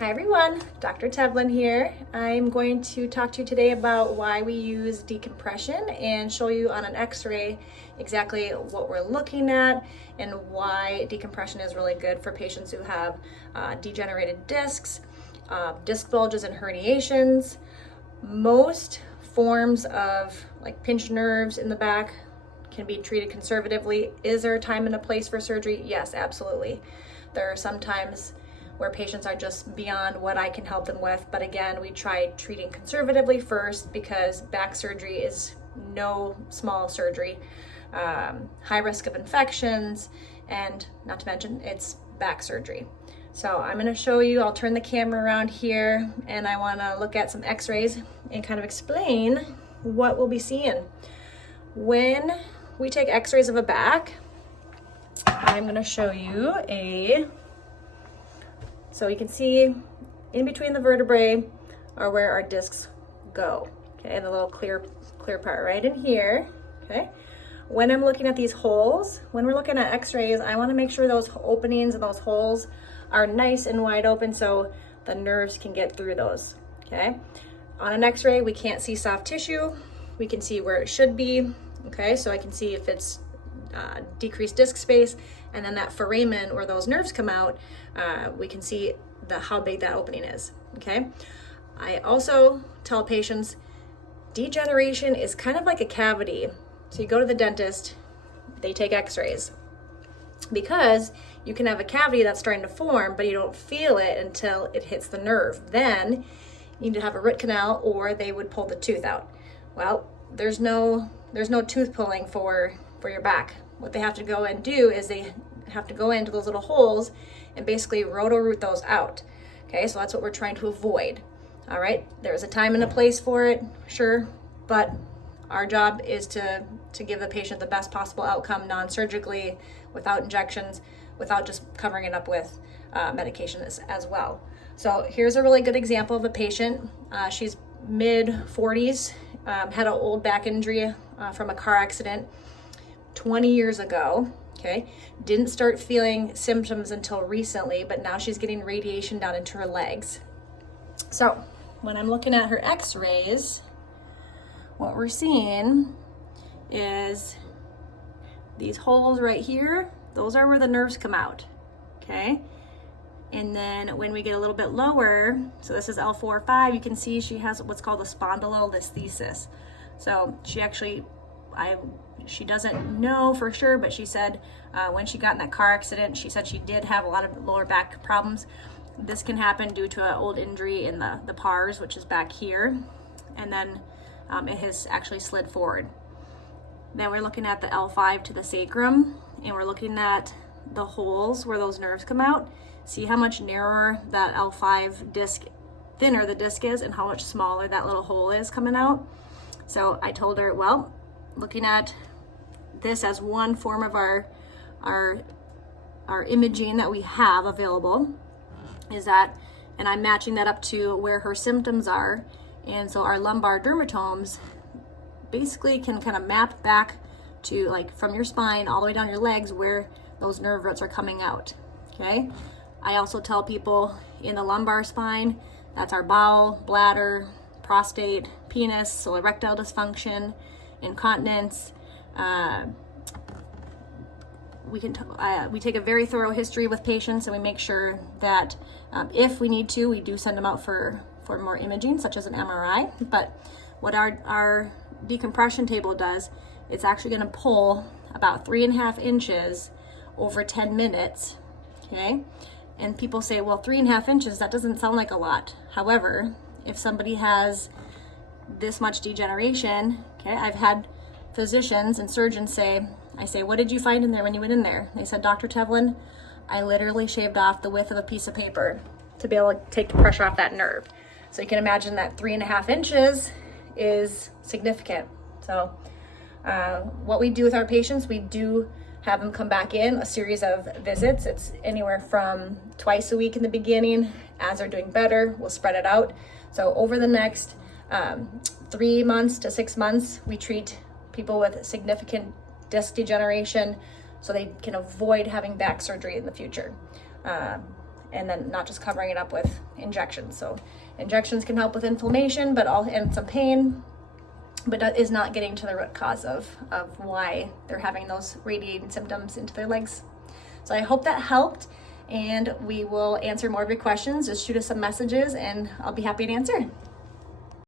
Hi everyone, Dr. Tevlin here. I'm going to talk to you today about why we use decompression and show you on an x-ray exactly what we're looking at and why decompression is really good for patients who have degenerated discs, disc bulges and herniations. Most forms of like pinched nerves in the back can be treated conservatively. Is there a time and a place for surgery? Yes, absolutely. There are some times where patients are just beyond what I can help them with. But again, we try treating conservatively first because back surgery is no small surgery. High risk of infections, and not to mention it's back surgery. So I'm gonna show you, I'll turn the camera around here and I wanna look at some x-rays and kind of explain what we'll be seeing. When we take x-rays of a back, I'm gonna show you so you can see in between the vertebrae are where our discs go. Okay, the little clear part right in here. Okay, when I'm looking at these holes, when we're looking at x-rays, I want to make sure those openings and those holes are nice and wide open so the nerves can get through those. Okay, on an x-ray we can't see soft tissue, we can see where it should be. Okay, so I can see if it's decreased disc space, and then that foramen where those nerves come out, we can see how big that opening is. Okay, I also tell patients degeneration is kind of like a cavity. So you go to the dentist, they take x-rays, because you can have a cavity that's starting to form but you don't feel it until it hits the nerve. Then you need to have a root canal or they would pull the tooth out. Well, there's no tooth pulling for your back. What they have to go and do is they have to go into those little holes and basically roto-root those out. Okay, so that's what we're trying to avoid. All right, there's a time and a place for it, sure, but our job is to give the patient the best possible outcome non-surgically, without injections, without just covering it up with medication as well. So here's a really good example of a patient. She's mid-40s, had an old back injury from a car accident 20 years ago. Okay, didn't start feeling symptoms until recently, but now she's getting radiation down into her legs. So when I'm looking at her x-rays, what we're seeing is these holes right here. Those are where the nerves come out. Okay, and then when we get a little bit lower, so this is L4-5, you can see she has what's called a spondylolisthesis. So she doesn't know for sure, but she said when she got in that car accident, she said she did have a lot of lower back problems. This can happen due to an old injury in the pars, which is back here, and then it has actually slid forward. Then we're looking at the L5 to the sacrum, and we're looking at the holes where those nerves come out. See how much narrower that L5 disc, thinner the disc is, and how much smaller that little hole is coming out. So I told her, well, looking at this as one form of our imaging that we have available is that, and I'm matching that up to where her symptoms are. And so our lumbar dermatomes basically can kind of map back to, like, from your spine all the way down your legs where those nerve roots are coming out. Okay, I also tell people in the lumbar spine, that's our bowel, bladder, prostate, penis, so erectile dysfunction, incontinence. We take a very thorough history with patients, and we make sure that if we need to, we do send them out for more imaging, such as an MRI. But what our decompression table does, it's actually going to pull about 3.5 inches over 10 minutes. Okay, and people say, well, 3.5 inches, that doesn't sound like a lot. However, if somebody has this much degeneration, okay, I've had physicians and surgeons say, what did you find in there when you went in there? They said, Dr. Tevlin, I literally shaved off the width of a piece of paper to be able to take the pressure off that nerve. So you can imagine that 3.5 inches is significant. So what we do with our patients, we do have them come back in a series of visits. It's anywhere from twice a week in the beginning. As they're doing better, we'll spread it out. So over the next 3 months to 6 months, we treat people with significant disc degeneration so they can avoid having back surgery in the future. and then not just covering it up with injections. So injections can help with inflammation, and some pain, but that is not getting to the root cause of why they're having those radiating symptoms into their legs. So I hope that helped, and we will answer more of your questions. Just shoot us some messages and I'll be happy to answer.